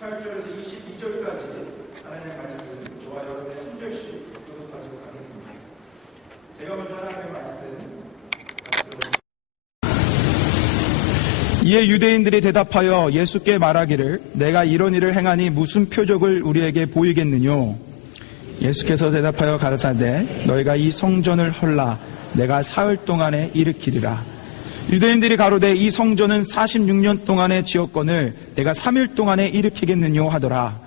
18절에서 22절까지 하나님의 말씀 저와 여러분의 한 절씩 교독하도록 하겠습니다. 제가 먼저 하나님의 말씀 이에 유대인들이 대답하여 예수께 말하기를 내가 이런 일을 행하니 무슨 표적을 우리에게 보이겠느뇨? 예수께서 대답하여 가라사대 너희가 이 성전을 헐라 내가 사흘 동안에 일으키리라. 유대인들이 가로되 이 성전은 46년 동안에 지었거늘 내가 3일 동안에 일으키겠느뇨 하더라.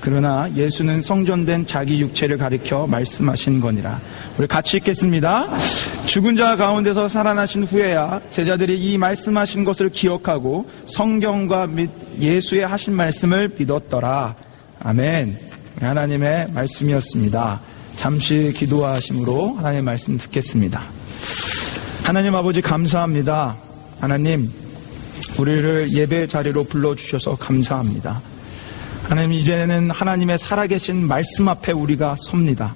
그러나 예수는 성전된 자기 육체를 가리켜 말씀하신 거니라. 우리 같이 읽겠습니다. 죽은 자 가운데서 살아나신 후에야 제자들이 이 말씀하신 것을 기억하고 성경과 및 예수의 하신 말씀을 믿었더라. 아멘. 하나님의 말씀이었습니다. 잠시 기도하심으로 하나님의 말씀 듣겠습니다. 하나님 아버지 감사합니다. 하나님 우리를 예배 자리로 불러주셔서 감사합니다. 하나님 이제는 하나님의 살아계신 말씀 앞에 우리가 섭니다.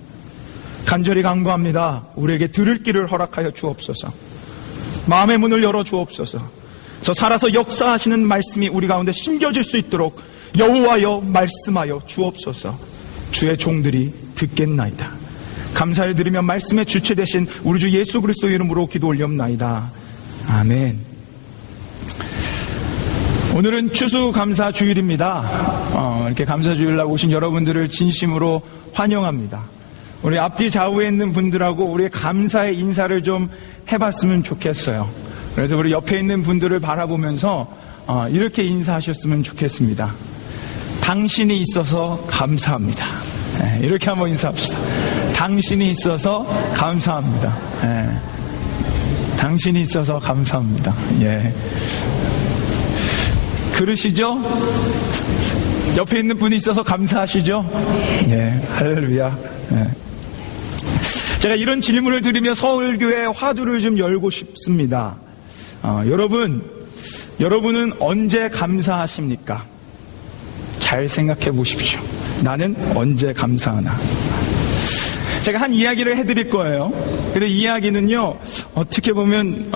간절히 간구합니다. 우리에게 들을 길을 허락하여 주옵소서. 마음의 문을 열어 주옵소서. 저 살아서 역사하시는 말씀이 우리 가운데 심겨질 수 있도록 여호와여 말씀하여 주옵소서. 주의 종들이 듣겠나이다. 감사를 드리며 말씀의 주체 되신 우리 주 예수 그리스도 이름으로 기도 올렵나이다. 아멘. 오늘은 추수감사주일입니다. 이렇게 감사주일날 오신 여러분들을 진심으로 환영합니다. 우리 앞뒤 좌우에 있는 분들하고 우리의 감사의 인사를 좀 해봤으면 좋겠어요. 그래서 우리 옆에 있는 분들을 바라보면서 이렇게 인사하셨으면 좋겠습니다. 당신이 있어서 감사합니다. 이렇게 한번 인사합시다. 당신이 있어서 감사합니다. 당신이 있어서 감사합니다. 예. 그러시죠? 옆에 있는 분이 있어서 감사하시죠? 예, 할렐루야. 예. 제가 이런 질문을 드리며 서울교회 화두를 좀 열고 싶습니다. 여러분은 언제 감사하십니까? 잘 생각해 보십시오. 나는 언제 감사하나? 제가 한 이야기를 해드릴 거예요. 근데 이 이야기는요, 어떻게 보면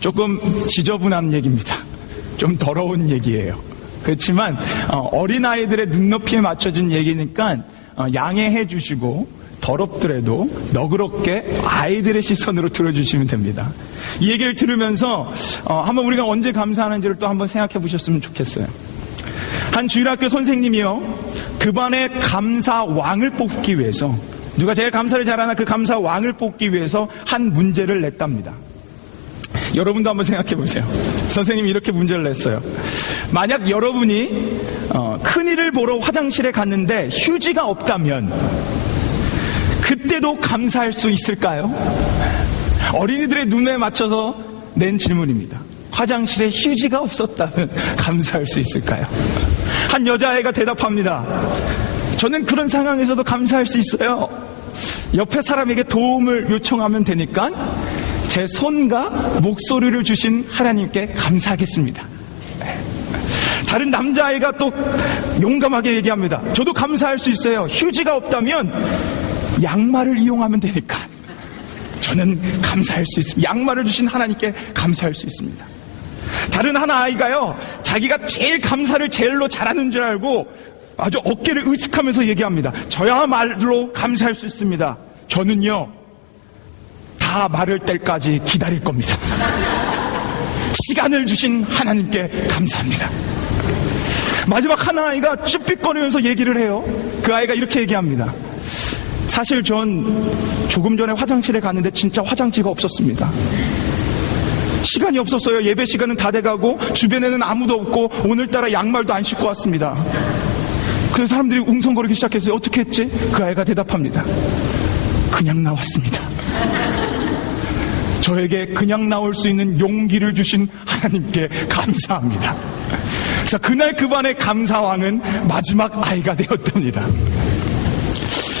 조금 지저분한 얘기입니다. 좀 더러운 얘기예요. 그렇지만 어린아이들의 눈높이에 맞춰준 얘기니까 양해해 주시고 더럽더라도 너그럽게 아이들의 시선으로 들어주시면 됩니다. 이 얘기를 들으면서 한번 우리가 언제 감사하는지를 또 한번 생각해 보셨으면 좋겠어요. 한 주일학교 선생님이요, 그 반의 감사왕을 뽑기 위해서, 누가 제일 감사를 잘하나 그 감사왕을 뽑기 위해서 한 문제를 냈답니다. 여러분도 한번 생각해 보세요. 선생님이 이렇게 문제를 냈어요. 만약 여러분이 큰일을 보러 화장실에 갔는데 휴지가 없다면 그때도 감사할 수 있을까요? 어린이들의 눈에 맞춰서 낸 질문입니다. 화장실에 휴지가 없었다면 감사할 수 있을까요? 한 여자아이가 대답합니다. 저는 그런 상황에서도 감사할 수 있어요. 옆에 사람에게 도움을 요청하면 되니까 제 손과 목소리를 주신 하나님께 감사하겠습니다. 다른 남자아이가 또 용감하게 얘기합니다. 저도 감사할 수 있어요. 휴지가 없다면 양말을 이용하면 되니까 저는 감사할 수 있습니다. 양말을 주신 하나님께 감사할 수 있습니다. 다른 한 아이가요, 자기가 제일 감사를 제일로 잘하는 줄 알고 아주 어깨를 으쓱하면서 얘기합니다. 저야말로 감사할 수 있습니다. 저는요, 다 마를 때까지 기다릴 겁니다. 시간을 주신 하나님께 감사합니다. 마지막 한 아이가 쭈삣거리면서 얘기를 해요. 그 아이가 이렇게 얘기합니다. 사실 전 조금 전에 화장실에 갔는데 진짜 화장지가 없었습니다. 시간이 없었어요. 예배 시간은 다 돼가고 주변에는 아무도 없고 오늘따라 양말도 안 신고 왔습니다. 그래서 사람들이 웅성거리기 시작했어요. 어떻게 했지? 그 아이가 대답합니다. 그냥 나왔습니다. 저에게 그냥 나올 수 있는 용기를 주신 하나님께 감사합니다. 그래서 그날 그 반의 감사왕은 마지막 아이가 되었답니다.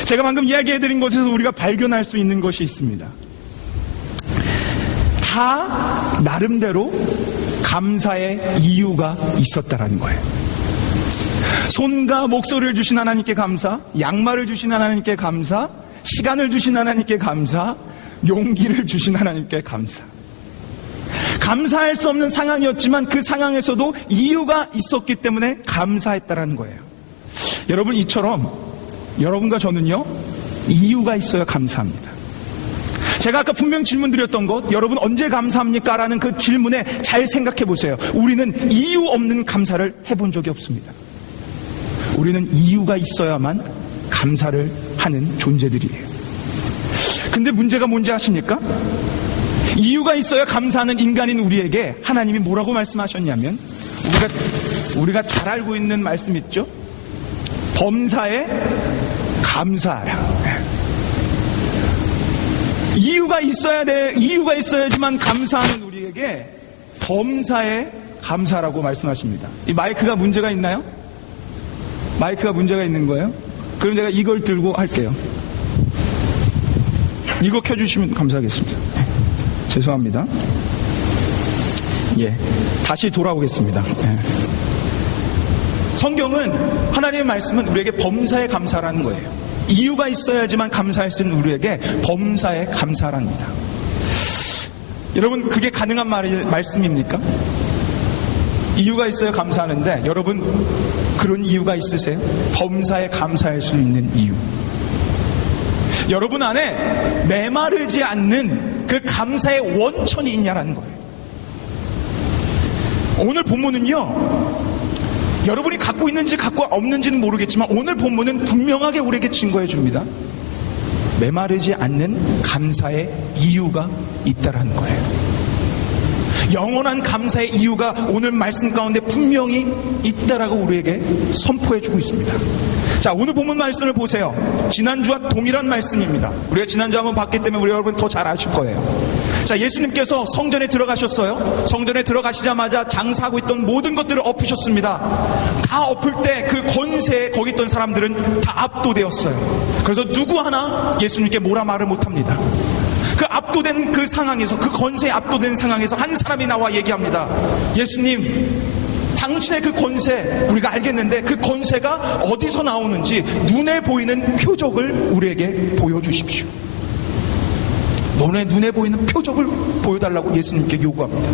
제가 방금 이야기해드린 것에서 우리가 발견할 수 있는 것이 있습니다. 다 나름대로 감사의 이유가 있었다라는 거예요. 손과 목소리를 주신 하나님께 감사, 양말을 주신 하나님께 감사, 시간을 주신 하나님께 감사, 용기를 주신 하나님께 감사. 감사할 수 없는 상황이었지만 그 상황에서도 이유가 있었기 때문에 감사했다라는 거예요. 여러분, 이처럼 여러분과 저는요, 이유가 있어야 감사합니다. 제가 아까 분명 질문 드렸던 것, 여러분 언제 감사합니까? 라는 그 질문에 잘 생각해 보세요. 우리는 이유 없는 감사를 해본 적이 없습니다. 우리는 이유가 있어야만 감사를 하는 존재들이에요. 근데 문제가 뭔지 아십니까? 이유가 있어야 감사하는 인간인 우리에게 하나님이 뭐라고 말씀하셨냐면, 우리가 잘 알고 있는 말씀 있죠? 범사에 감사하라. 이유가 있어야지만 감사하는 우리에게 범사에 감사라고 말씀하십니다. 이 마이크가 문제가 있나요? 마이크가 문제가 있는 거예요? 그럼 제가 이걸 들고 할게요. 이거 켜주시면 감사하겠습니다. 죄송합니다. 예, 다시 돌아오겠습니다. 예. 성경은, 하나님의 말씀은 우리에게 범사에 감사라는 거예요. 이유가 있어야지만 감사할 수 있는 우리에게 범사에 감사랍니다. 여러분, 그게 가능한 말씀입니까? 이유가 있어야 감사하는데, 여러분 그런 이유가 있으세요? 범사에 감사할 수 있는 이유. 여러분 안에 메마르지 않는 그 감사의 원천이 있냐라는 거예요. 오늘 본문은요, 여러분이 갖고 있는지 갖고 없는지는 모르겠지만 오늘 본문은 분명하게 우리에게 증거해 줍니다. 메마르지 않는 감사의 이유가 있다라는 거예요. 영원한 감사의 이유가 오늘 말씀 가운데 분명히 있다라고 우리에게 선포해 주고 있습니다. 자, 오늘 본문 말씀을 보세요. 지난주와 동일한 말씀입니다. 우리가 지난주 한번 봤기 때문에 우리 여러분 더 잘 아실 거예요. 자, 예수님께서 성전에 들어가셨어요. 성전에 들어가시자마자 장사하고 있던 모든 것들을 엎으셨습니다. 다 엎을 때 그 권세에 거기 있던 사람들은 다 압도되었어요. 그래서 누구 하나 예수님께 뭐라 말을 못합니다. 그 압도된 그 상황에서, 그 권세에 압도된 상황에서 한 사람이 나와 얘기합니다. 예수님, 당신의 그 권세 우리가 알겠는데 그 권세가 어디서 나오는지 눈에 보이는 표적을 우리에게 보여주십시오. 눈에 보이는 표적을 보여달라고 예수님께 요구합니다.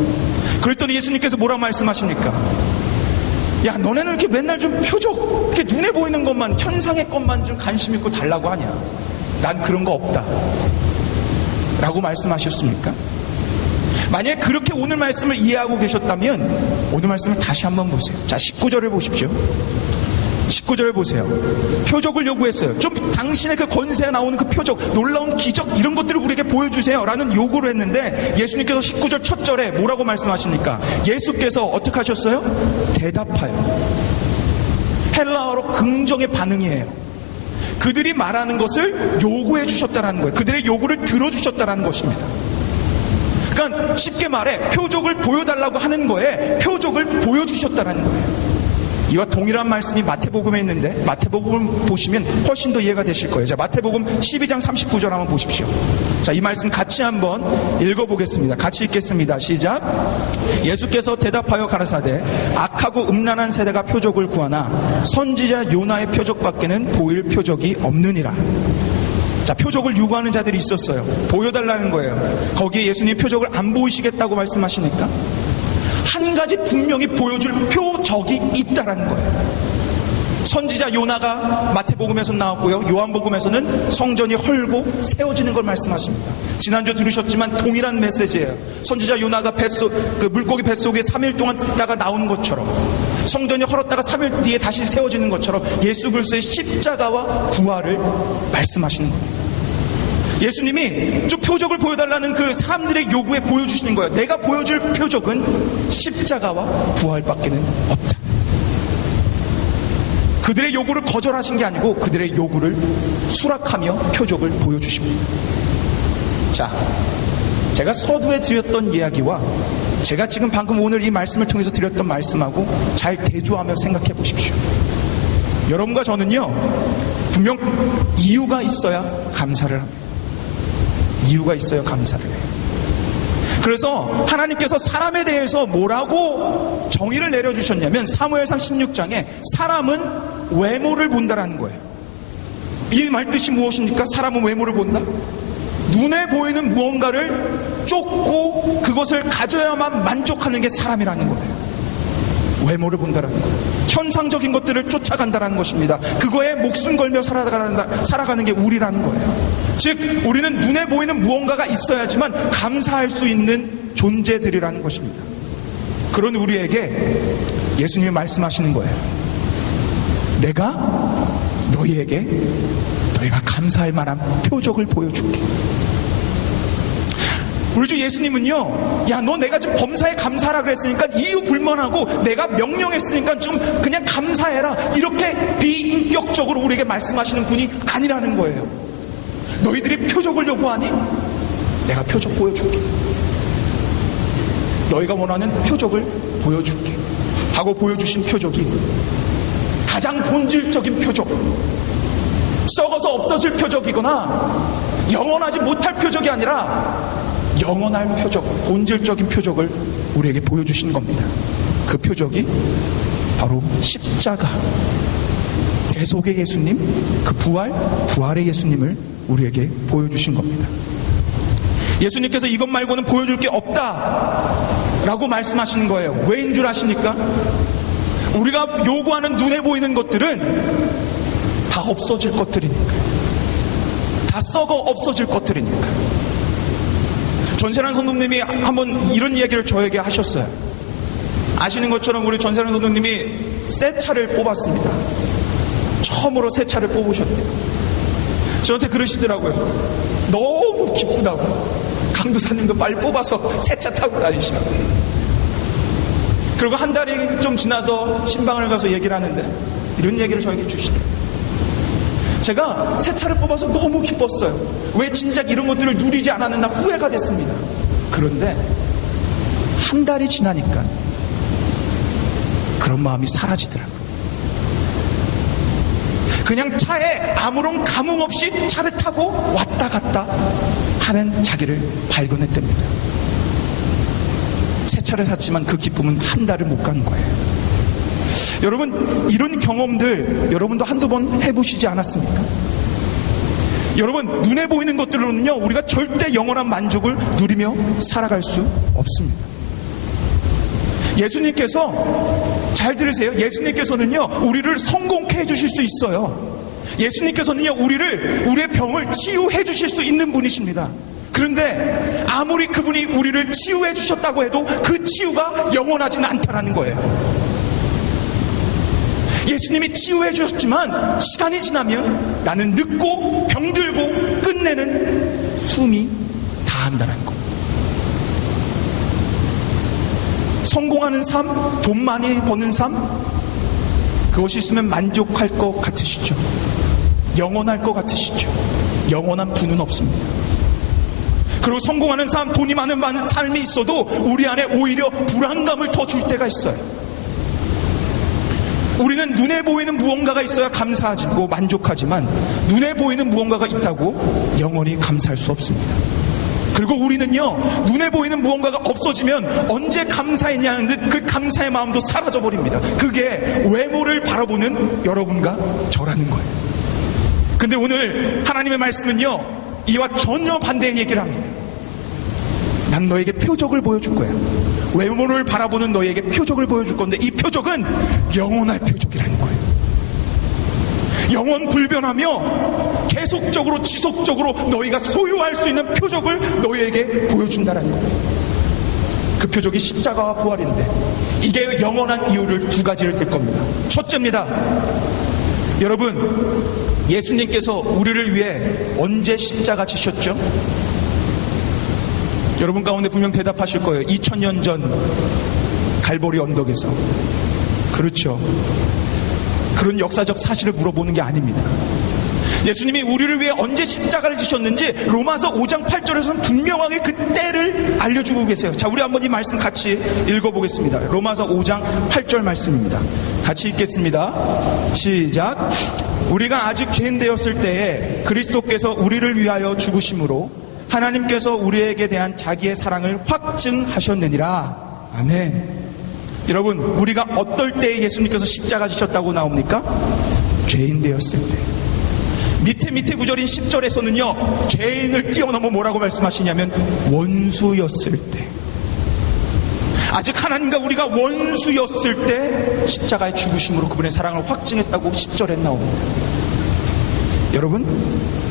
그랬더니 예수님께서 뭐라 말씀하십니까? 야, 너네는 이렇게 맨날 좀 표적, 이렇게 눈에 보이는 것만, 현상의 것만 좀 관심 있고 달라고 하냐? 난 그런 거 없다 라고 말씀하셨습니까? 만약에 그렇게 오늘 말씀을 이해하고 계셨다면 오늘 말씀을 다시 한번 보세요. 자, 19절을 보십시오. 19절을 보세요. 표적을 요구했어요. 좀 당신의 그 권세가 나오는 그 표적, 놀라운 기적, 이런 것들을 우리에게 보여주세요 라는 요구를 했는데, 예수님께서 19절 첫 절에 뭐라고 말씀하십니까? 예수께서 어떻게 하셨어요? 대답하여. 헬라어로 긍정의 반응이에요. 그들이 말하는 것을 요구해 주셨다는 거예요. 그들의 요구를 들어주셨다는 것입니다. 그러니까 쉽게 말해 표적을 보여달라고 하는 거에 표적을 보여주셨다는 거예요. 이와 동일한 말씀이 마태복음에 있는데, 마태복음을 보시면 훨씬 더 이해가 되실 거예요. 자, 마태복음 12장 39절 한번 보십시오. 자, 이 말씀 같이 한번 읽어보겠습니다. 같이 읽겠습니다. 시작. 예수께서 대답하여 가라사대 악하고 음란한 세대가 표적을 구하나 선지자 요나의 표적밖에는 보일 표적이 없느니라. 자, 표적을 요구하는 자들이 있었어요. 보여달라는 거예요. 거기에 예수님 표적을 안 보이시겠다고 말씀하시니까 한 가지 분명히 보여줄 표적이 있다라는 거예요. 선지자 요나가 마태복음에서 나왔고요, 요한복음에서는 성전이 헐고 세워지는 걸 말씀하십니다. 지난주 들으셨지만 동일한 메시지예요. 선지자 요나가 그 물고기 뱃속에 3일 동안 있다가 나온 것처럼, 성전이 헐었다가 3일 뒤에 다시 세워지는 것처럼 예수 그리스도의 십자가와 부활을 말씀하시는 겁니다. 예수님이 좀 표적을 보여달라는 그 사람들의 요구에 보여주시는 거예요. 내가 보여줄 표적은 십자가와 부활밖에는 없다. 그들의 요구를 거절하신 게 아니고 그들의 요구를 수락하며 표적을 보여주십니다. 자, 제가 서두에 드렸던 이야기와 제가 지금 방금 오늘 이 말씀을 통해서 드렸던 말씀하고 잘 대조하며 생각해 보십시오. 여러분과 저는요, 분명 이유가 있어야 감사를 합니다. 이유가 있어야 감사를 해요. 그래서 하나님께서 사람에 대해서 뭐라고 정의를 내려주셨냐면, 사무엘상 16장에 사람은 외모를 본다라는 거예요. 이 말 뜻이 무엇입니까? 사람은 외모를 본다? 눈에 보이는 무언가를 쫓고 그것을 가져야만 만족하는 게 사람이라는 거예요. 외모를 본다라는 거예요. 현상적인 것들을 쫓아간다라는 것입니다. 그거에 목숨 걸며 살아가는 게 우리라는 거예요. 즉 우리는 눈에 보이는 무언가가 있어야지만 감사할 수 있는 존재들이라는 것입니다. 그런 우리에게 예수님이 말씀하시는 거예요. 내가 너희에게 너희가 감사할 만한 표적을 보여줄게. 우리 주 예수님은요, 야, 너 내가 지금 범사에 감사하라 그랬으니까 이유 불문하고 내가 명령했으니까 좀 그냥 감사해라, 이렇게 비인격적으로 우리에게 말씀하시는 분이 아니라는 거예요. 너희들이 표적을 요구하니 내가 표적 보여줄게. 너희가 원하는 표적을 보여줄게 하고 보여주신 표적이 가장 본질적인 표적, 썩어서 없어질 표적이거나 영원하지 못할 표적이 아니라 영원할 표적, 본질적인 표적을 우리에게 보여주신 겁니다. 그 표적이 바로 십자가, 대속의 예수님, 그 부활의 예수님을 우리에게 보여주신 겁니다. 예수님께서 이것 말고는 보여줄 게 없다라고 말씀하시는 거예요. 왜인 줄 아십니까? 우리가 요구하는 눈에 보이는 것들은 다 없어질 것들이니까, 다 썩어 없어질 것들이니까. 전세란 성도님이 한번 이런 이야기를 저에게 하셨어요. 아시는 것처럼 우리 전세란 성도님이 새 차를 뽑았습니다. 처음으로 새 차를 뽑으셨대요. 저한테 그러시더라고요. 너무 기쁘다고. 강도사님도 빨리 뽑아서 새 차 타고 다니시라고. 그리고 한 달이 좀 지나서 신방을 가서 얘기를 하는데 이런 얘기를 저에게 주시더라고요. 제가 새 차를 뽑아서 너무 기뻤어요. 왜 진작 이런 것들을 누리지 않았나 후회가 됐습니다. 그런데 한 달이 지나니까 그런 마음이 사라지더라고요. 그냥 차에 아무런 감흥 없이 차를 타고 왔다 갔다 하는 자기를 발견했답니다. 새 차를 샀지만 그 기쁨은 한 달을 못 간 거예요. 여러분, 이런 경험들 여러분도 한두 번 해보시지 않았습니까? 여러분, 눈에 보이는 것들로는요, 우리가 절대 영원한 만족을 누리며 살아갈 수 없습니다. 예수님께서, 잘 들으세요, 예수님께서는요 우리를 성공케 해주실 수 있어요. 예수님께서는요 우리의 병을 치유해 주실 수 있는 분이십니다. 그런데 아무리 그분이 우리를 치유해 주셨다고 해도 그 치유가 영원하지는 않다라는 거예요. 예수님이 치유해 주셨지만 시간이 지나면 나는 늙고 병들고 끝내는 숨이 다한다는 겁니다. 성공하는 삶, 돈 많이 버는 삶, 그것이 있으면 만족할 것 같으시죠? 영원할 것 같으시죠? 영원한 부는 없습니다. 그리고 성공하는 삶, 돈이 많은 삶이 있어도 우리 안에 오히려 불안감을 더 줄 때가 있어요. 우리는 눈에 보이는 무언가가 있어야 감사하고 만족하지만 눈에 보이는 무언가가 있다고 영원히 감사할 수 없습니다. 그리고 우리는요 눈에 보이는 무언가가 없어지면 언제 감사했냐는 듯 그 감사의 마음도 사라져 버립니다. 그게 외모를 바라보는 여러분과 저라는 거예요. 근데 오늘 하나님의 말씀은요 이와 전혀 반대의 얘기를 합니다. 난 너에게 표적을 보여줄 거야. 외모를 바라보는 너에게 표적을 보여줄 건데 이 표적은 영원할 표적이라는 거예요. 영원 불변하며 계속적으로 지속적으로 너희가 소유할 수 있는 표적을 너희에게 보여준다는 거예요. 그 표적이 십자가와 부활인데 이게 영원한 이유를 두 가지를 들 겁니다. 첫째입니다. 여러분, 예수님께서 우리를 위해 언제 십자가 지셨죠? 여러분 가운데 분명 대답하실 거예요. 2000년 전 갈보리 언덕에서. 그렇죠. 그런 역사적 사실을 물어보는 게 아닙니다. 예수님이 우리를 위해 언제 십자가를 지셨는지 로마서 5장 8절에서는 분명하게 그 때를 알려주고 계세요. 자, 우리 한번 이 말씀 같이 읽어보겠습니다. 로마서 5장 8절 말씀입니다. 같이 읽겠습니다. 시작. 우리가 아직 죄인 되었을 때에 그리스도께서 우리를 위하여 죽으심으로 하나님께서 우리에게 대한 자기의 사랑을 확증하셨느니라. 아멘. 여러분, 우리가 어떨 때에 예수님께서 십자가 지셨다고 나옵니까? 죄인 되었을 때. 밑에 구절인 10절에서는요, 죄인을 뛰어넘어 뭐라고 말씀하시냐면 원수였을 때, 아직 하나님과 우리가 원수였을 때 십자가의 죽으심으로 그분의 사랑을 확증했다고 10절에 나옵니다. 여러분,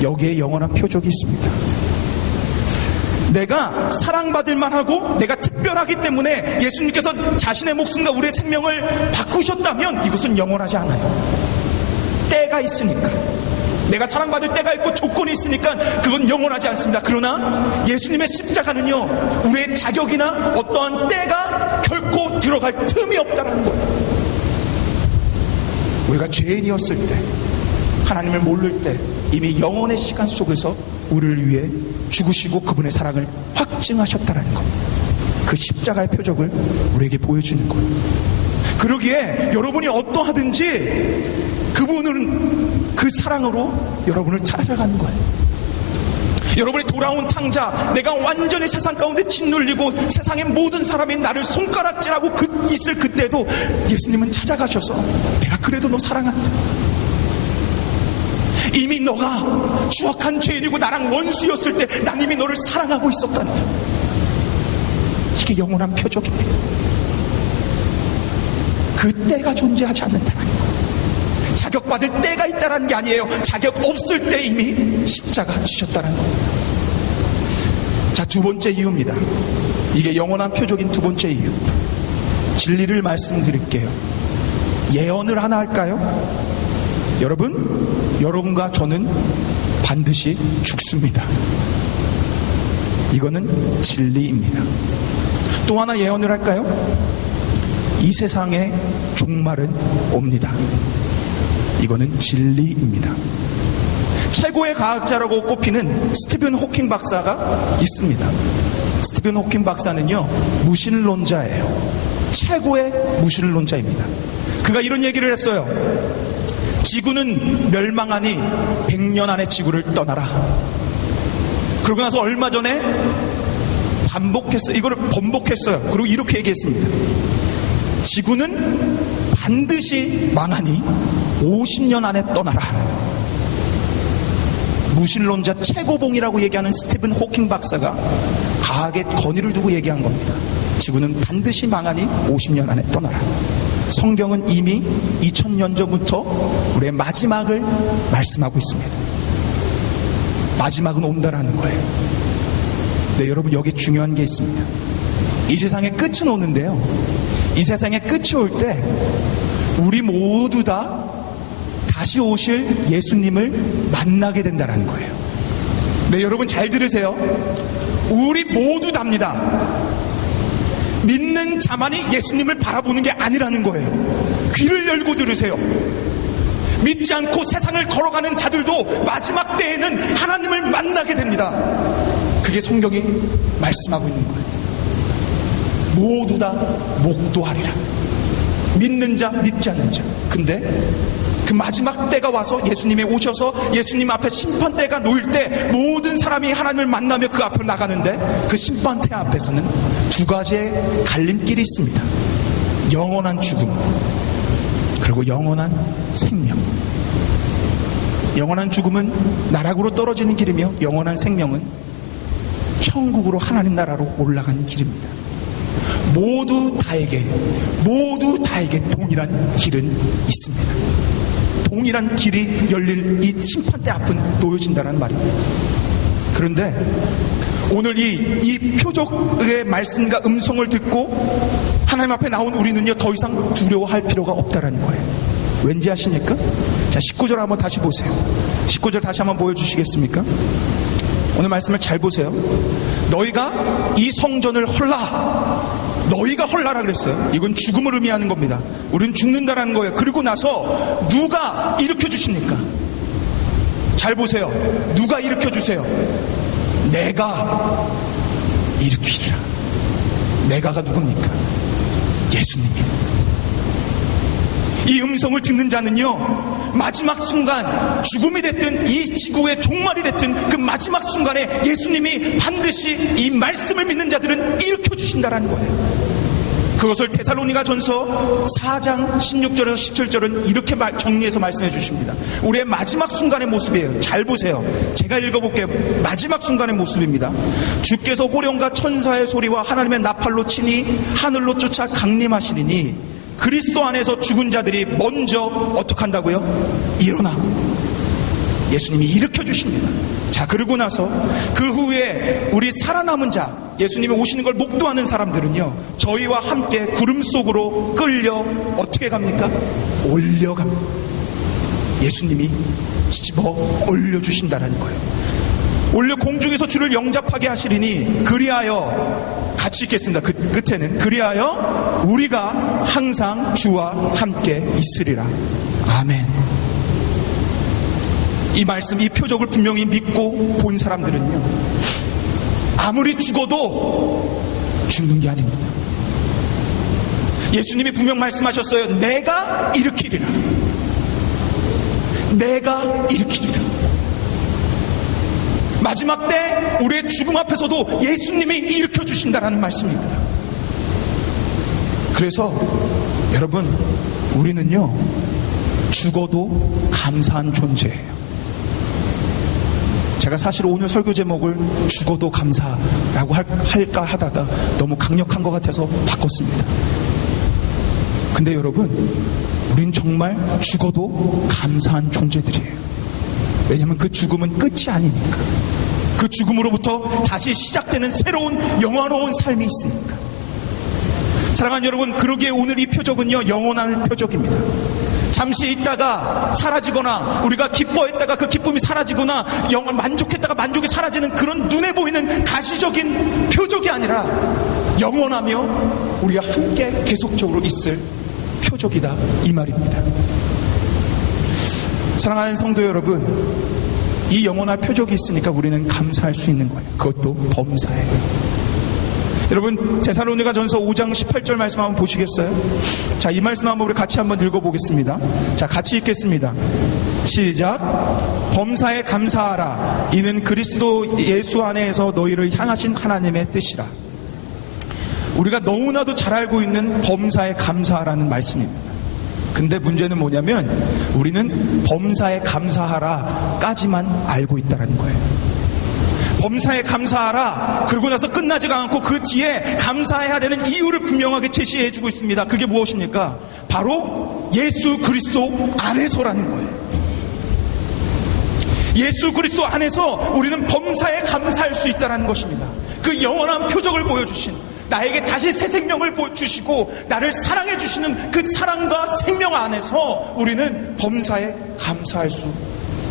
여기에 영원한 표적이 있습니다. 내가 사랑받을 만하고 내가 특별하기 때문에 예수님께서 자신의 목숨과 우리의 생명을 바꾸셨다면 이것은 영원하지 않아요. 때가 있으니까, 내가 사랑받을 때가 있고 조건이 있으니까 그건 영원하지 않습니다. 그러나 예수님의 십자가는요, 우리의 자격이나 어떠한 때가 결코 들어갈 틈이 없다는 거예요. 우리가 죄인이었을 때, 하나님을 모를 때 이미 영원의 시간 속에서 우리를 위해 죽으시고 그분의 사랑을 확증하셨다는 것, 그 십자가의 표적을 우리에게 보여주는 거예요. 그러기에 여러분이 어떠하든지 그분은 그 사랑으로 여러분을 찾아가는 거예요. 여러분이 돌아온 탕자, 내가 완전히 세상 가운데 짓눌리고 세상의 모든 사람이 나를 손가락질하고 있을 그때도 예수님은 찾아가셔서 내가 그래도 너 사랑한다. 이미 너가 추악한 죄인이고 나랑 원수였을 때 난 이미 너를 사랑하고 있었단다. 이게 영원한 표적입니다. 그 때가 존재하지 않는다는 거. 자격받을 때가 있다는 게 아니에요. 자격 없을 때 이미 십자가 지셨다는 겁니다. 자, 두 번째 이유입니다. 이게 영원한 표적인 두 번째 이유. 진리를 말씀드릴게요. 예언을 하나 할까요? 여러분과 저는 반드시 죽습니다. 이거는 진리입니다. 또 하나 예언을 할까요? 이 세상의 종말은 옵니다. 이거는 진리입니다. 최고의 과학자라고 꼽히는 스티븐 호킹 박사가 있습니다. 스티븐 호킹 박사는요, 무신론자예요. 최고의 무신론자입니다. 그가 이런 얘기를 했어요. 지구는 멸망하니 100년 안에 지구를 떠나라. 그러고 나서 얼마 전에 이거를 번복했어요. 그리고 이렇게 얘기했습니다. 지구는 반드시 망하니 50년 안에 떠나라. 무신론자 최고봉이라고 얘기하는 스티븐 호킹 박사가 과학에 권위를 두고 얘기한 겁니다. 지구는 반드시 망하니 50년 안에 떠나라. 성경은 이미 2000년 전부터 우리의 마지막을 말씀하고 있습니다. 마지막은 온다라는 거예요. 네, 여러분, 여기 중요한 게 있습니다. 이 세상의 끝은 오는데요, 이 세상의 끝이 올 때 우리 모두 다 다시 오실 예수님을 만나게 된다는 거예요. 네, 여러분 잘 들으세요. 우리 모두 답니다. 믿는 자만이 예수님을 바라보는 게 아니라는 거예요. 귀를 열고 들으세요. 믿지 않고 세상을 걸어가는 자들도 마지막 때에는 하나님을 만나게 됩니다. 그게 성경이 말씀하고 있는 거예요. 모두 다 목도하리라. 믿는 자, 믿지 않는 자. 근데 그 마지막 때가 와서 예수님이 오셔서 예수님 앞에 심판대가 놓일 때 모든 사람이 하나님을 만나며 그 앞으로 나가는데, 그 심판대 앞에서는 두 가지의 갈림길이 있습니다. 영원한 죽음, 그리고 영원한 생명. 영원한 죽음은 나락으로 떨어지는 길이며, 영원한 생명은 천국으로 하나님 나라로 올라가는 길입니다. 모두 다에게 동일한 길은 있습니다. 동일한 길이 열릴 이 심판대 앞은 놓여진다는 말입니다. 그런데 오늘 이 표적의 말씀과 음성을 듣고 하나님 앞에 나온 우리는요, 더 이상 두려워할 필요가 없다는 거예요. 왠지 아십니까? 자, 19절 한번 다시 보세요. 19절 다시 한번 보여주시겠습니까? 오늘 말씀을 잘 보세요. 너희가 이 성전을 헐라. 너희가 헐라라 그랬어요. 이건 죽음을 의미하는 겁니다. 우리는 죽는다라는 거예요. 그리고 나서 누가 일으켜 주십니까? 잘 보세요. 누가 일으켜 주세요? 내가 일으키리라. 내가가 누굽니까? 예수님입니다. 이 음성을 듣는 자는요, 마지막 순간 죽음이 됐든 이 지구의 종말이 됐든 그 마지막 순간에 예수님이 반드시 이 말씀을 믿는 자들은 일으켜 주신다라는 거예요. 그것을 데살로니가전서 4장 16절에서 17절은 이렇게 정리해서 말씀해 주십니다. 우리의 마지막 순간의 모습이에요. 잘 보세요. 제가 읽어볼게요. 마지막 순간의 모습입니다. 주께서 호령과 천사의 소리와 하나님의 나팔로 치니 하늘로 쫓아 강림하시리니 그리스도 안에서 죽은 자들이 먼저 어떻게 한다고요? 일어나고. 예수님이 일으켜 주십니다. 자, 그러고 나서 그 후에 우리 살아남은 자, 예수님이 오시는 걸 목도하는 사람들은요, 저희와 함께 구름 속으로 끌려 어떻게 갑니까? 올려갑니다. 예수님이 집어 올려주신다라는 거예요. 올려 공중에서 주를 영접하게 하시리니 그리하여, 같이 읽겠습니다. 그 끝에는 그리하여 우리가 항상 주와 함께 있으리라. 아멘. 이 말씀, 이 표적을 분명히 믿고 본 사람들은요, 아무리 죽어도 죽는 게 아닙니다. 예수님이 분명 말씀하셨어요. 내가 일으키리라. 내가 일으키리라. 마지막 때 우리의 죽음 앞에서도 예수님이 일으켜 주신다라는 말씀입니다. 그래서 여러분, 우리는요, 죽어도 감사한 존재예요. 제가 사실 오늘 설교 제목을 죽어도 감사라고 할까 하다가 너무 강력한 것 같아서 바꿨습니다. 근데 여러분, 우린 정말 죽어도 감사한 존재들이에요. 왜냐하면 그 죽음은 끝이 아니니까. 그 죽음으로부터 다시 시작되는 새로운 영화로운 삶이 있으니까. 사랑하는 여러분, 그러기에 오늘 이 표적은요, 영원한 표적입니다. 잠시 있다가 사라지거나, 우리가 기뻐했다가 그 기쁨이 사라지거나, 만족했다가 만족이 사라지는 그런 눈에 보이는 가시적인 표적이 아니라 영원하며 우리가 함께 계속적으로 있을 표적이다, 이 말입니다. 사랑하는 성도 여러분, 이 영원한 표적이 있으니까 우리는 감사할 수 있는 거예요. 그것도 범사예요. 여러분, 데살로니가전서 5장 18절 말씀 한번 보시겠어요? 자, 이 말씀 한번 우리 같이 한번 읽어보겠습니다. 자, 같이 읽겠습니다. 시작. 범사에 감사하라. 이는 그리스도 예수 안에서 너희를 향하신 하나님의 뜻이라. 우리가 너무나도 잘 알고 있는 범사에 감사하라는 말씀입니다. 근데 문제는 뭐냐면 우리는 범사에 감사하라까지만 알고 있다는 거예요. 범사에 감사하라, 그러고 나서 끝나지가 않고 그 뒤에 감사해야 되는 이유를 분명하게 제시해 주고 있습니다. 그게 무엇입니까? 바로 예수 그리스도 안에서라는 거예요. 예수 그리스도 안에서 우리는 범사에 감사할 수 있다는 것입니다. 그 영원한 표적을 보여주신, 나에게 다시 새 생명을 주시고 나를 사랑해 주시는 그 사랑과 생명 안에서 우리는 범사에 감사할 수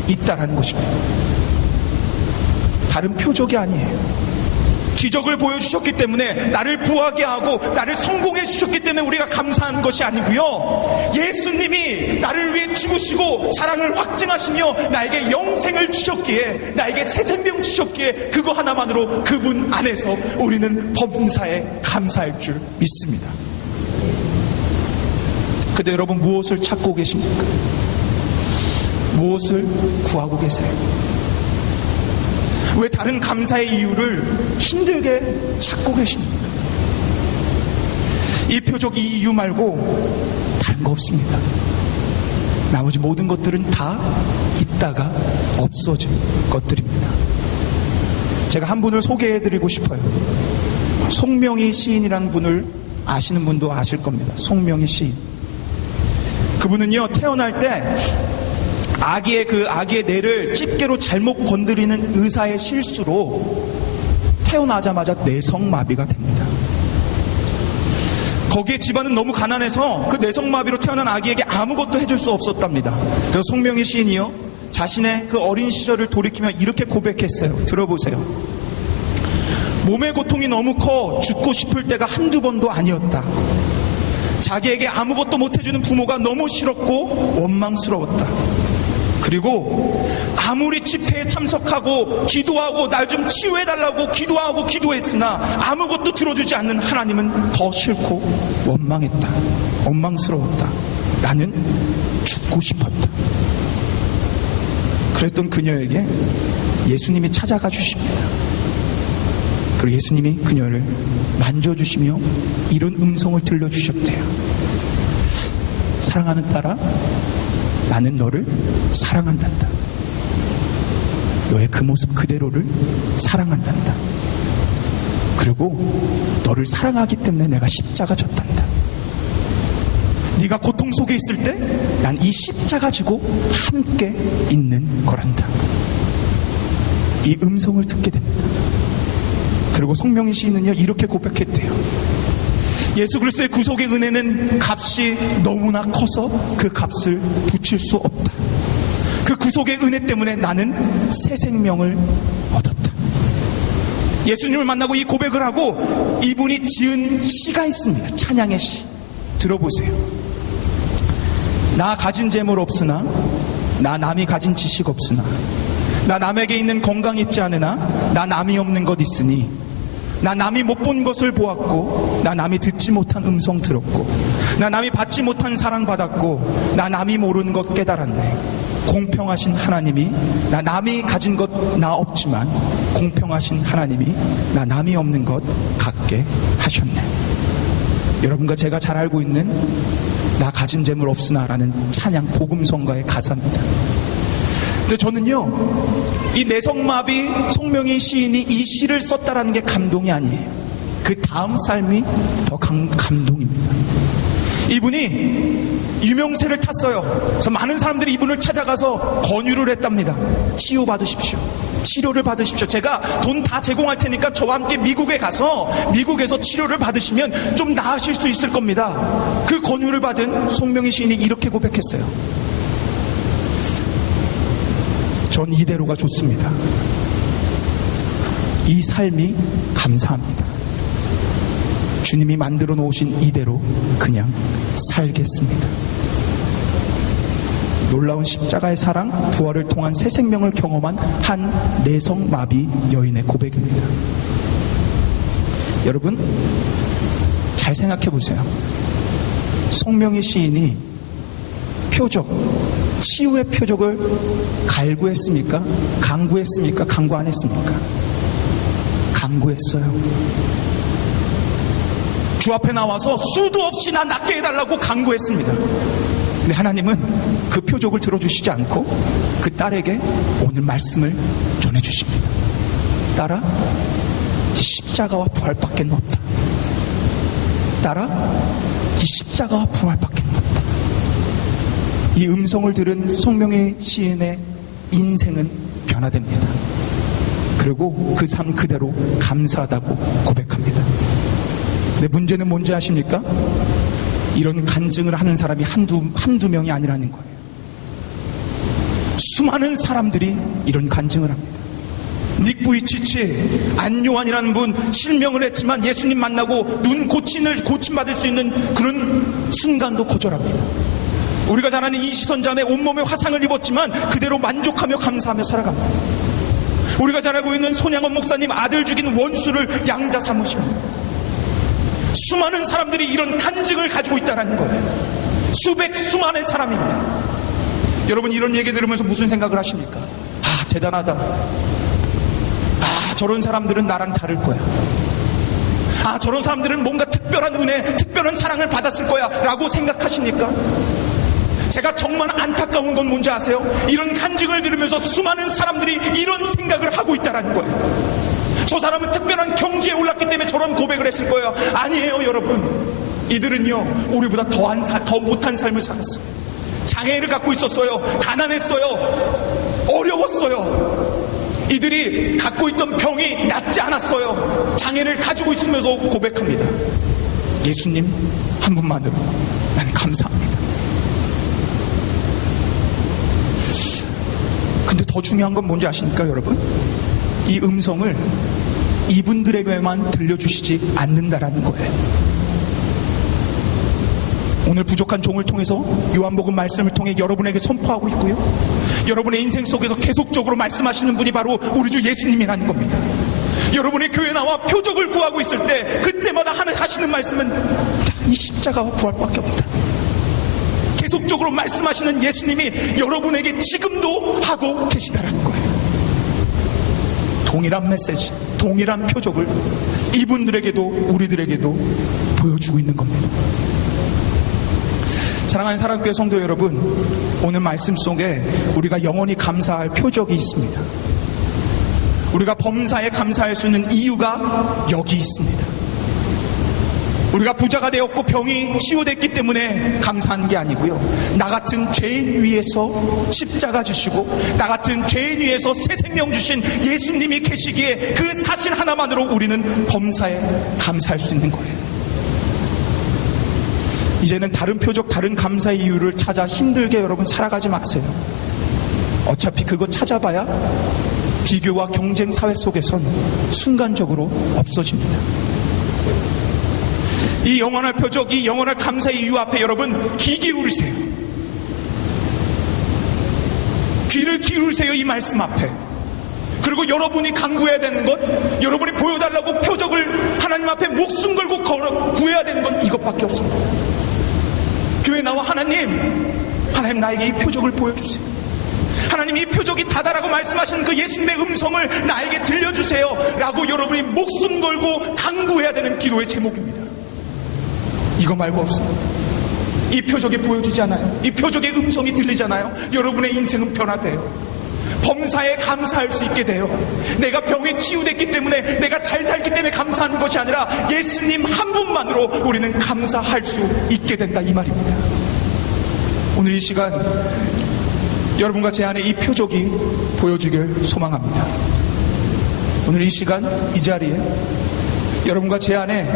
있다는 것입니다. 다른 표적이 아니에요. 기적을 보여주셨기 때문에, 나를 부하게 하고 나를 성공해 주셨기 때문에 우리가 감사한 것이 아니고요, 예수님이 나를 위해 죽으시고 사랑을 확증하시며 나에게 영생을 주셨기에, 나에게 새 생명 주셨기에, 그거 하나만으로 그분 안에서 우리는 범사에 감사할 줄 믿습니다. 근데 여러분, 무엇을 찾고 계십니까? 무엇을 구하고 계세요? 왜 다른 감사의 이유를 힘들게 찾고 계십니까? 이 표적, 이 이유 말고 다른 거 없습니다. 나머지 모든 것들은 다 있다가 없어질 것들입니다. 제가 한 분을 소개해드리고 싶어요. 송명희 시인이라는 분을 아시는 분도 아실 겁니다. 송명희 시인. 그분은요, 태어날 때 아기의 뇌를 집게로 잘못 건드리는 의사의 실수로 태어나자마자 뇌성마비가 됩니다. 거기에 집안은 너무 가난해서 그 뇌성마비로 태어난 아기에게 아무것도 해줄 수 없었답니다. 그래서 송명희 시인이요, 자신의 그 어린 시절을 돌이키며 이렇게 고백했어요. 들어보세요. 몸의 고통이 너무 커 죽고 싶을 때가 한두 번도 아니었다. 자기에게 아무것도 못해주는 부모가 너무 싫었고 원망스러웠다. 그리고 아무리 집회에 참석하고 기도하고 날 좀 치유해달라고 기도하고 기도했으나 아무것도 들어주지 않는 하나님은 더 싫고 원망했다. 원망스러웠다. 나는 죽고 싶었다. 그랬던 그녀에게 예수님이 찾아가 주십니다. 그리고 예수님이 그녀를 만져주시며 이런 음성을 들려주셨대요. 사랑하는 딸아, 나는 너를 사랑한단다. 너의 그 모습 그대로를 사랑한단다. 그리고 너를 사랑하기 때문에 내가 십자가 졌단다. 네가 고통 속에 있을 때 난 이 십자가 지고 함께 있는 거란다. 이 음성을 듣게 됩니다. 그리고 송명희 시인은요 이렇게 고백했대요. 예수 그리스도의 구속의 은혜는 값이 너무나 커서 그 값을 붙일 수 없다. 그 구속의 은혜 때문에 나는 새 생명을 얻었다. 예수님을 만나고 이 고백을 하고 이분이 지은 시가 있습니다. 찬양의 시. 들어보세요. 나 가진 재물 없으나, 나 남이 가진 지식 없으나, 나 남에게 있는 건강 있지 않으나, 나 남이 없는 것 있으니, 나 남이 못 본 것을 보았고, 나 남이 듣지 못한 음성 들었고, 나 남이 받지 못한 사랑 받았고, 나 남이 모르는 것 깨달았네. 공평하신 하나님이 나 남이 가진 것 나 없지만 공평하신 하나님이 나 남이 없는 것 갖게 하셨네. 여러분과 제가 잘 알고 있는 나 가진 재물 없으나 라는 찬양 복음성가의 가사입니다. 근데 저는요 이 내성마비 송명희 시인이 이 시를 썼다라는 게 감동이 아니에요. 그 다음 삶이 더 감동입니다. 이분이 유명세를 탔어요. 그래서 많은 사람들이 이분을 찾아가서 권유를 했답니다. 치유받으십시오. 치료를 받으십시오. 제가 돈 다 제공할 테니까 저와 함께 미국에 가서 미국에서 치료를 받으시면 좀 나으실 수 있을 겁니다. 그 권유를 받은 송명희 시인이 이렇게 고백했어요. 전 이대로가 좋습니다. 이 삶이 감사합니다. 주님이 만들어 놓으신 이대로 그냥 살겠습니다. 놀라운 십자가의 사랑, 부활을 통한 새 생명을 경험한 한 내성마비 여인의 고백입니다. 여러분, 잘 생각해 보세요. 송명희 시인이 표적, 치유의 표적을 갈구했습니까? 강구했습니까? 강구 안 했습니까? 강구했어요. 주 앞에 나와서 수도 없이 나 낫게 해달라고 강구했습니다. 근데 하나님은 그 표적을 들어주시지 않고 그 딸에게 오늘 말씀을 전해주십니다. 딸아, 이 십자가와 부활밖에 없다. 딸아, 이 십자가와 부활밖에 없다. 이 음성을 들은 송명희 시인의 인생은 변화됩니다. 그리고 그 삶 그대로 감사하다고 고백합니다. 근데 문제는 뭔지 아십니까? 이런 간증을 하는 사람이 한두 명이 아니라는 거예요. 수많은 사람들이 이런 간증을 합니다. 닉 부이치치, 안요한이라는 분 실명을 했지만 예수님 만나고 눈 고침받을 수 있는 그런 순간도 거절합니다. 우리가 잘 아는 이시선 자매 온몸에 화상을 입었지만 그대로 만족하며 감사하며 살아갑니다. 우리가 잘 알고 있는 손양원 목사님 아들 죽인 원수를 양자 삼으십니다. 수많은 사람들이 이런 간증을 가지고 있다는 거예요. 수많은 사람입니다. 여러분 이런 얘기 들으면서 무슨 생각을 하십니까? 아, 대단하다. 아, 저런 사람들은 나랑 다를 거야. 아, 저런 사람들은 뭔가 특별한 은혜, 특별한 사랑을 받았을 거야 라고 생각하십니까? 제가 정말 안타까운 건 뭔지 아세요? 이런 간증을 들으면서 수많은 사람들이 이런 생각을 하고 있다는 거예요. 저 사람은 특별한 경지에 올랐기 때문에 저런 고백을 했을 거예요. 아니에요, 여러분. 이들은요, 우리보다 더 못한 삶을 살았어요. 장애를 갖고 있었어요. 가난했어요. 어려웠어요. 이들이 갖고 있던 병이 낫지 않았어요. 장애를 가지고 있으면서 고백합니다. 예수님 한 분만으로 난 감사합니다. 근데 더 중요한 건 뭔지 아십니까, 여러분? 이 음성을 이분들에게만 들려주시지 않는다라는 거예요. 오늘 부족한 종을 통해서 요한복음 말씀을 통해 여러분에게 선포하고 있고요. 여러분의 인생 속에서 계속적으로 말씀하시는 분이 바로 우리 주 예수님이라는 겁니다. 여러분의 교회 나와 표적을 구하고 있을 때 그때마다 하시는 말씀은 이 십자가와 부활밖에 없다. 계속적으로 말씀하시는 예수님이 여러분에게 지금도 하고 계시다라는 거예요. 동일한 메시지, 동일한 표적을 이분들에게도 우리들에게도 보여주고 있는 겁니다. 사랑하는 사랑교회 성도 여러분, 오늘 말씀 속에 우리가 영원히 감사할 표적이 있습니다. 우리가 범사에 감사할 수 있는 이유가 여기 있습니다. 우리가 부자가 되었고 병이 치유됐기 때문에 감사하는 게 아니고요, 나 같은 죄인 위에서 십자가 주시고 나 같은 죄인 위에서 새 생명 주신 예수님이 계시기에 그 사실 하나만으로 우리는 범사에 감사할 수 있는 거예요. 이제는 다른 표적, 다른 감사의 이유를 찾아 힘들게 여러분 살아가지 마세요. 어차피 그거 찾아봐야 비교와 경쟁 사회 속에선 순간적으로 없어집니다. 이 영원할 표적, 이 영원할 감사의 이유 앞에 여러분 귀 기울이세요. 귀를 기울이세요. 이 말씀 앞에. 그리고 여러분이 간구해야 되는 것, 여러분이 보여달라고 표적을 하나님 앞에 목숨 걸고 구해야 되는 건 이것밖에 없습니다. 교회 나와 하나님 나에게 이 표적을 보여주세요. 하나님 이 표적이 다다라고 말씀하시는 그 예수님의 음성을 나에게 들려주세요 라고 여러분이 목숨 걸고 간구해야 되는 기도의 제목입니다. 이거 말고 없습니다. 이 표적이 보여지지 않아요. 이 표적의 음성이 들리잖아요. 여러분의 인생은 변화돼요. 범사에 감사할 수 있게 돼요. 내가 병에 치유됐기 때문에, 내가 잘 살기 때문에 감사하는 것이 아니라 예수님 한 분만으로 우리는 감사할 수 있게 된다, 이 말입니다. 오늘 이 시간 여러분과 제 안에 이 표적이 보여지길 소망합니다. 오늘 이 시간 이 자리에 여러분과 제 안에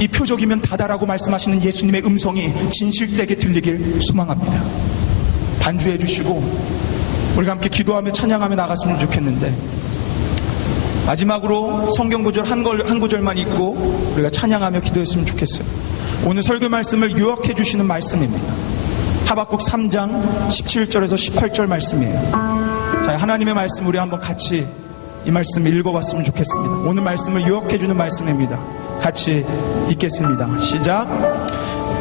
이 표적이면 다다라고 말씀하시는 예수님의 음성이 진실되게 들리길 소망합니다. 반주해 주시고 우리가 함께 기도하며 찬양하며 나갔으면 좋겠는데, 마지막으로 성경 구절 한 구절만 읽고 우리가 찬양하며 기도했으면 좋겠어요. 오늘 설교 말씀을 요약해 주시는 말씀입니다. 하박국 3장 17절에서 18절 말씀이에요. 자, 하나님의 말씀 우리 한번 같이 이 말씀 읽어봤으면 좋겠습니다. 오늘 말씀을 요약해 주는 말씀입니다. 같이 읽겠습니다. 시작.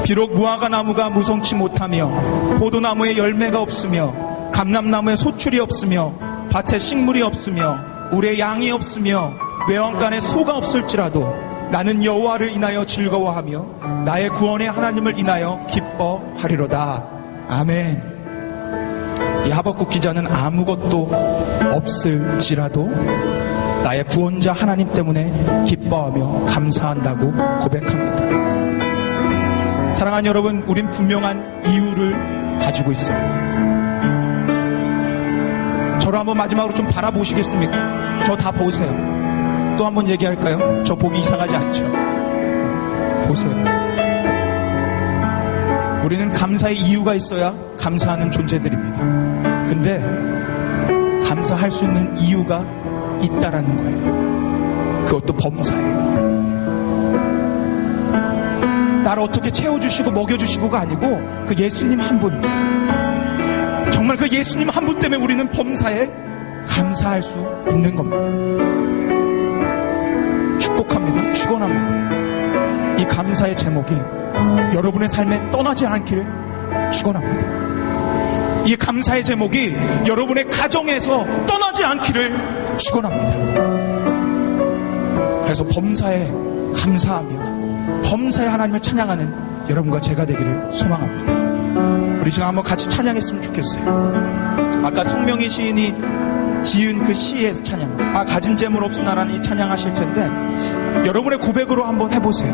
비록 무화과 나무가 무성치 못하며 포도나무에 열매가 없으며 감람나무에 소출이 없으며 밭에 식물이 없으며 울에 양이 없으며 외양간에 소가 없을지라도 나는 여호와를 인하여 즐거워하며 나의 구원의 하나님을 인하여 기뻐하리로다. 아멘. 이 하박국 기자는 아무것도 없을지라도 나의 구원자 하나님 때문에 기뻐하며 감사한다고 고백합니다. 사랑하는 여러분, 우린 분명한 이유를 가지고 있어요. 저를 한번 마지막으로 좀 바라보시겠습니까? 저 다 보세요. 또 한번 얘기할까요? 저 보기 이상하지 않죠? 보세요. 우리는 감사의 이유가 있어야 감사하는 존재들입니다. 근데 감사할 수 있는 이유가 있다라는 거예요. 그것도 범사예요. 나를 어떻게 채워주시고 먹여주시고가 아니고 그 예수님 한 분, 정말 그 예수님 한 분 때문에 우리는 범사에 감사할 수 있는 겁니다. 축복합니다. 축원합니다. 이 감사의 제목이 여러분의 삶에 떠나지 않기를 축원합니다. 이 감사의 제목이 여러분의 가정에서 떠나지 않기를 축원합니다. 그래서 범사에 감사하며 범사에 하나님을 찬양하는 여러분과 제가 되기를 소망합니다. 우리 지금 한번 같이 찬양했으면 좋겠어요. 아까 송명희 시인이 지은 그 시의 찬양, 가진 재물 없으나라는 이 찬양하실 텐데, 여러분의 고백으로 한번 해보세요.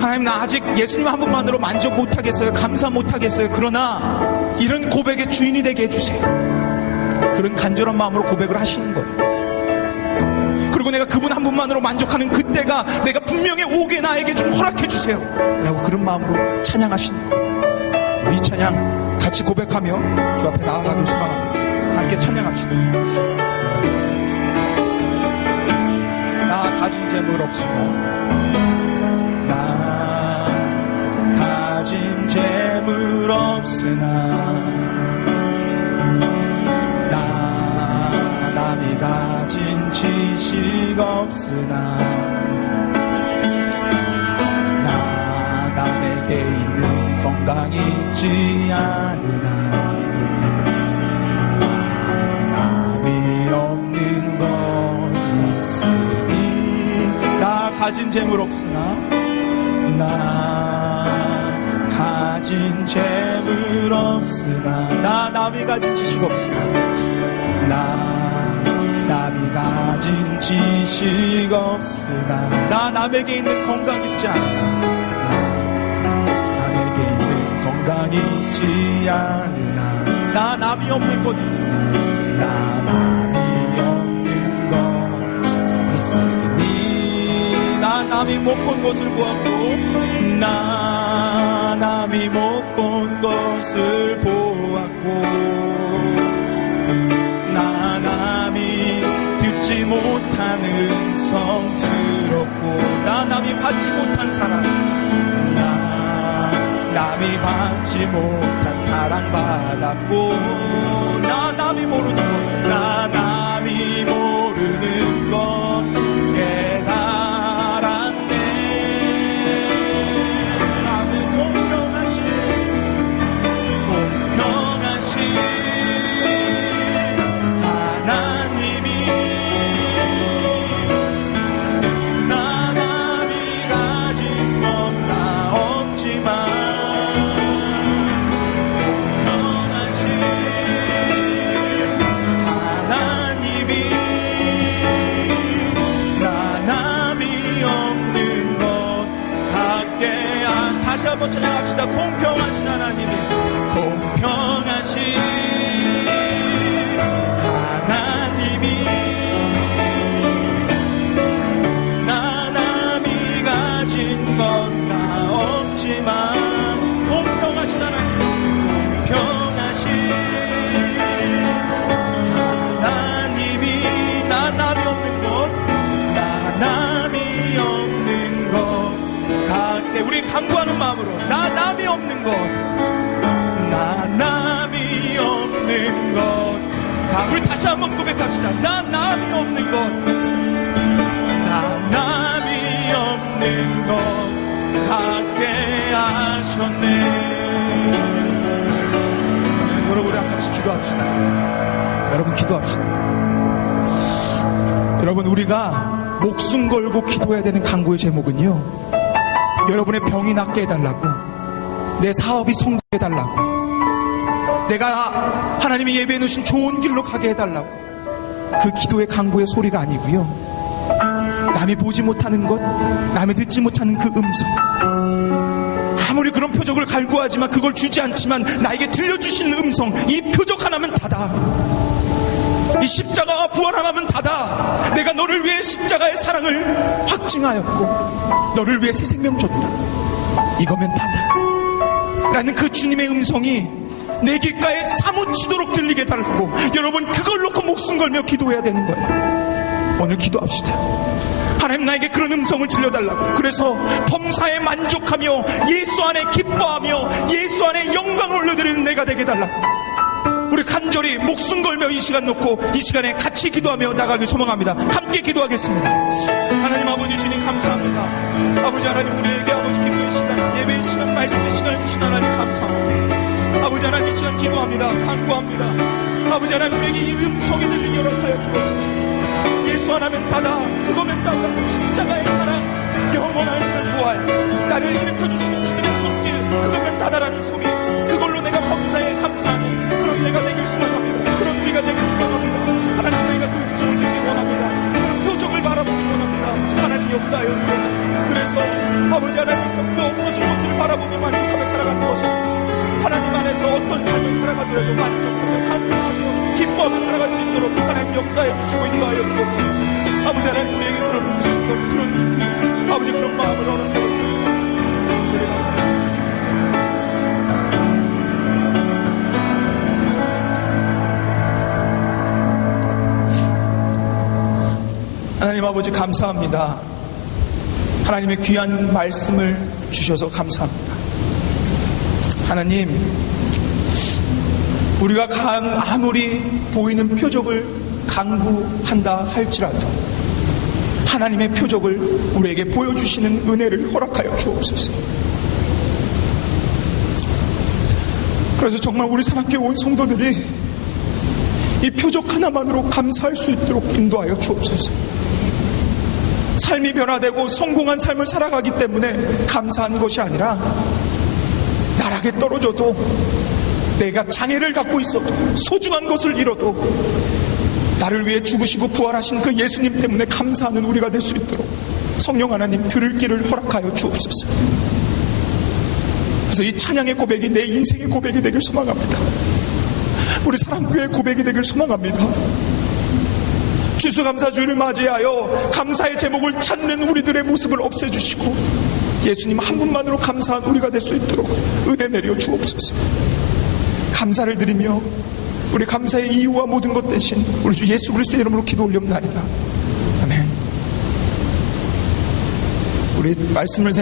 하나님, 나 아직 예수님 한 분만으로 만족 못하겠어요. 감사 못하겠어요. 그러나 이런 고백의 주인이 되게 해주세요. 그런 간절한 마음으로 고백을 하시는 거예요. 그리고 내가 그분 한 분만으로 만족하는 그때가 내가 분명히 오게 나에게 좀 허락해 주세요 라고 그런 마음으로 찬양하시는 거예요. 우리 이 찬양 같이 고백하며 주 앞에 나아가길 소망합니다. 함께 찬양합시다. 나 가진 재물 없으나, 나 가진 재물 없으나, 나 남이 가진 지식 없으나, 나 남에게 있는 건강이 있지 않으나, 나 남이 없는 것 가진 재물 없으나 나 가진 재물 없으나 나 남이 가진 지식 없으나 나 남이 가진 지식 없으나 나 남에게 있는 건강 있지 않으나 있지 않으나 나 남이 없는 것 있으니 나 남이 없는 것 있으니 나 남이 못 본 것을 보았고 나 남이 못 본 것을 보았고 나 남이 듣지 못한 음성 들었고 나 남이 받지 못한 사랑 남이 받지 못한 사랑 받았고 나 남이 모르는 것 나 남이 모르는 것 깨달았네. 아무 공평하신 하나님이 나 남이 가진 건 나 없지만 다시 한번 찬양합시다. 공평하신 하나님이 공평하신 하나님이 나 남이 가진 건 나 없지만 공평하신 하나님 공평하신 하나님이 나 남이 없는 것 나 남이 없는 것 갖게 우리 간구하는 마음으로 나 남이 없는 것 나 남이 없는 것 우리 다시 한번 고백합시다. 나 남이 없는 것 나 남이 없는 것 갖게 하셨네. 여러분 우리 같이 기도합시다. 여러분 기도합시다. 여러분 우리가 목숨 걸고 기도해야 되는 간구의 제목은요 여러분의 병이 낫게 해달라고 내 사업이 성공해달라고 내가 하나님이 예배해 놓으신 좋은 길로 가게 해달라고 그 기도의 간구의 소리가 아니고요 남이 보지 못하는 것 남이 듣지 못하는 그 음성 아무리 그런 표적을 갈구하지만 그걸 주지 않지만 나에게 들려주시는 음성 이 표적 하나면 다다. 이 십자가와 부활 하나면 다다. 내가 너를 위해 십자가의 사랑을 확증하였고 너를 위해 새 생명 줬다. 이거면 다다. 라는 그 주님의 음성이 내 귓가에 사무치도록 들리게 달라고 여러분 그걸 놓고 목숨 걸며 기도해야 되는 거예요. 오늘 기도합시다. 하나님 나에게 그런 음성을 들려달라고. 그래서 범사에 만족하며 예수 안에 기뻐하며 예수 안에 영광을 올려드리는 내가 되게 달라고 우리 간절히 목숨 걸며 이 시간 놓고 이 시간에 같이 기도하며 나가길 소망합니다. 함께 기도하겠습니다. 하나님 아버지 주님 감사합니다. 아버지 하나님 우리에게 아버지 기도의 시간 예배의 시간 말씀의 시간을 주신 하나님 감사합니다. 아버지 하나님 이 시간 기도합니다. 간구합니다. 아버지 하나님 우리에게 이 음성이 들리게 허락하여 주옵소서. 예수 하나면 다다. 그거면 다다. 십자가의 사랑 영원한 그 부활 나를 일으켜주시는 주님의 손길 그거면 다다라는 소리 그걸로 내가 범사에 감사하는 그런 내가 되길 소망합니다. 그런 우리가 되길 소망합니다. 하나님 내가 그 음성을 듣길 원합니다. 그 표적을 바라보길 원합니다. 하나님 역사하여 주옵소서. 그래서 아버지 하나님 있었고 없어진 것들을 바라보며 만족하며 살아가는 것입니다. 하나님 안에서 어떤 삶을 살아가더라도 만족하며 감사하며 기뻐하며 살아갈 수 있도록 하나님 역사해 주시고 인도하여 주옵소서. 아버지 하나님 우리에게 그런 그 아버지 그런 마음을 허락하여 주옵소서. 하나님 아버지 감사합니다. 하나님의 귀한 말씀을 주셔서 감사합니다. 하나님 우리가 아무리 보이는 표적을 강구한다 할지라도 하나님의 표적을 우리에게 보여주시는 은혜를 허락하여 주옵소서. 그래서 정말 우리 사랑교회 온 성도들이 이 표적 하나만으로 감사할 수 있도록 인도하여 주옵소서. 삶이 변화되고 성공한 삶을 살아가기 때문에 감사한 것이 아니라, 나락에 떨어져도 내가 장애를 갖고 있어도 소중한 것을 잃어도 나를 위해 죽으시고 부활하신 그 예수님 때문에 감사하는 우리가 될 수 있도록 성령 하나님 들을 길을 허락하여 주옵소서. 그래서 이 찬양의 고백이 내 인생의 고백이 되길 소망합니다. 우리 사랑교회의 고백이 되길 소망합니다. 추수감사주일을 맞이하여 감사의 제목을 찾는 우리들의 모습을 없애주시고 예수님 한 분만으로 감사한 우리가 될 수 있도록 은혜 내려 주옵소서. 감사를 드리며 우리 감사의 이유와 모든 것 대신 우리 주 예수 그리스도의 이름으로 기도 올려옵나이다. 아멘. 우리 말씀을